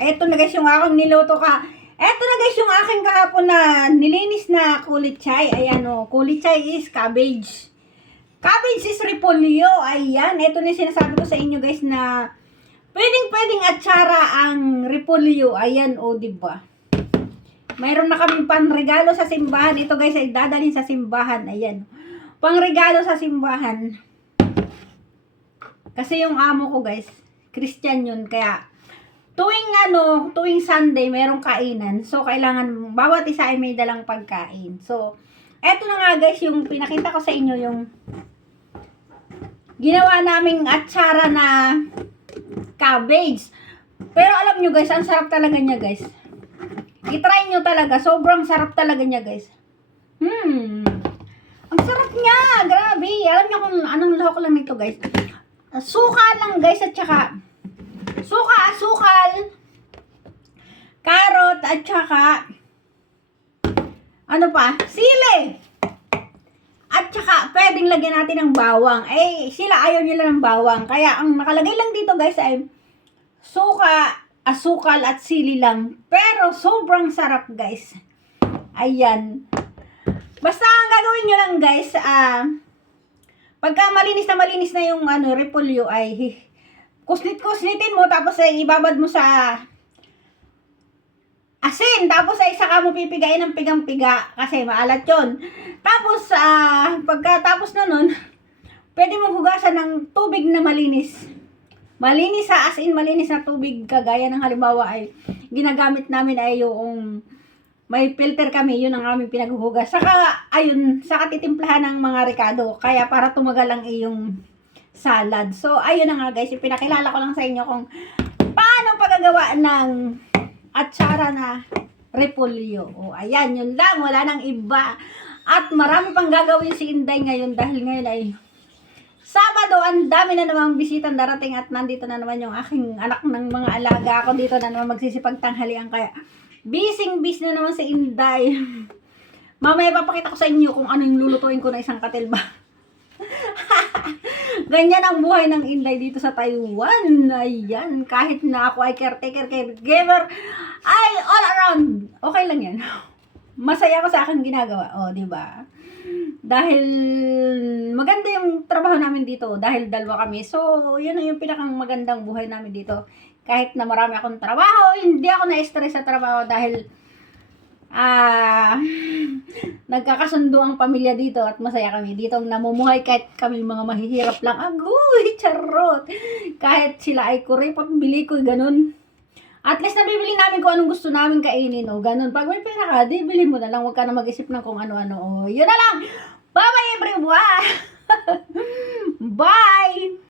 Eto na guys yung aking niluto ka. Eto na guys yung aking kahapon na nilinis na kulichay. Ayan o, kulichay is cabbage. Cabbage is repolyo. Ayan, eto na yung sinasabi ko sa inyo guys na pwedeng atsara ang repolyo. Ayan o, diba? Mayroon na kaming panregalo sa simbahan. Ito guys ay dadalhin sa simbahan. Ayan. Pangregalo sa simbahan. Kasi yung amo ko guys, Christian yun. Kaya tuwing Sunday merong kainan. So kailangan bawat isa ay may dalang pagkain. So eto na nga guys yung pinakita ko sa inyo yung ginawa naming atsara na cabbage. Pero alam nyo guys, ang sarap talaga niya guys. I-try nyo talaga. Sobrang sarap talaga niya guys. Ang sarap niya. Grabe. Alam nyo kung anong lahok lang nito guys. Suka lang guys at saka asukal, karot at saka ano pa? Sili. At saka pwedeng lagyan natin ng bawang. Eh sila ayaw nila ng bawang. Kaya ang nakalagay lang dito guys ay suka, asukal at sili lang. Pero sobrang sarap guys. Ayan. Basta ang gagawin nyo lang guys, pagka malinis na yung repolyo ay kuslit-kuslitin mo tapos ay ibabad mo sa asin. Tapos ay saka mo pipigain ng pigang-piga kasi maalat yon. Tapos pagkatapos na nun, pwede mo hugasan ng tubig na malinis. Malinis as in malinis na tubig kagaya ng halimbawa ay ginagamit namin ay yung may filter kami, yun ang aming pinaghuhugas. Saka, ayun, saka titimplahan ng mga ricado. Kaya para tumagal ang iyong salad. So, ayun na nga guys, ipinakilala ko lang sa inyo kung paano paggagawa ng atsara na repolyo. O, ayan, yun lang, wala nang iba. At marami pang gagawin si Inday ngayon dahil ngayon ay Sabado, ang dami na namang bisitang darating at nandito na naman yung aking anak ng mga alaga. Ako dito na naman magsisipagtanghalian kaya busy na naman si Inday. Mamaya papakita ko sa inyo kung anong lulutuin ko na isang katilba. Ganyan ang buhay ng Inday dito sa Taiwan. Ayan, kahit na ako ay caretaker, caregiver, ay all around. Okay lang yan. Masaya ako sa aking ginagawa. O, diba? Dahil maganda yung trabaho namin dito. Dahil dalawa kami. So, yun na yung pinakang magandang buhay namin dito. Kahit na marami akong trabaho, hindi ako na-stress sa trabaho dahil nagkakasundo ang pamilya dito at masaya kami dito namumuhay kahit kami mga mahihirap lang. Agoy, charot! Kahit sila ay kuripot, bili ko, ganun. At least nabibili namin kung anong gusto namin kainin, o ganun. Pag may pera ka, di bili mo na lang, huwag ka na mag-isip ng kung ano-ano. O, yun na lang! Bye-bye everyone! Bye!